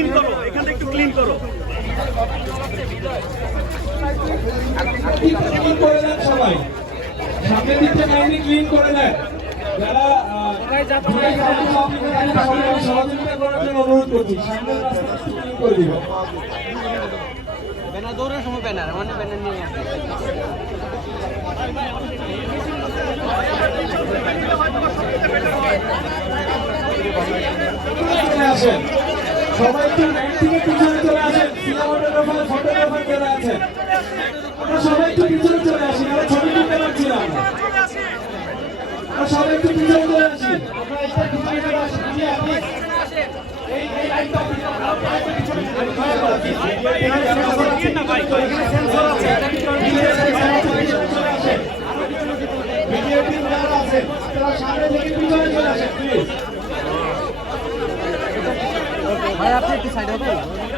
Clean করো এখানটা একটু ক্লিন করো। ক্লিন করে দেন সবাই। সামনের দিকটা কাইন্ডলি ক্লিন করে দেন। যারা সহযোগিতা করার জন্য অনুরোধ করছি। সামনের রাস্তাটা ক্লিন করে দিবেন। ব্যানার দৌড়ানোর সময় ব্যানার মানে ব্যানার নিয়ে আসেন। সবাই একটু লাইন থেকে পিছনে চলে আসেন। সিনেমাটোগ্রাফার ফটোগ্রাফার যারা আছেন আমরা সবাই একটু পিছনে চলে আসি আমরা ছবি তুলতে পারছি না। আমরা। আমরা সবাই একটু পিছনে চলে আসি। ভিডিও টিম যারা আছেন তারা সামনে থেকে পিছনে চলে আপনি একটু সাইড হতে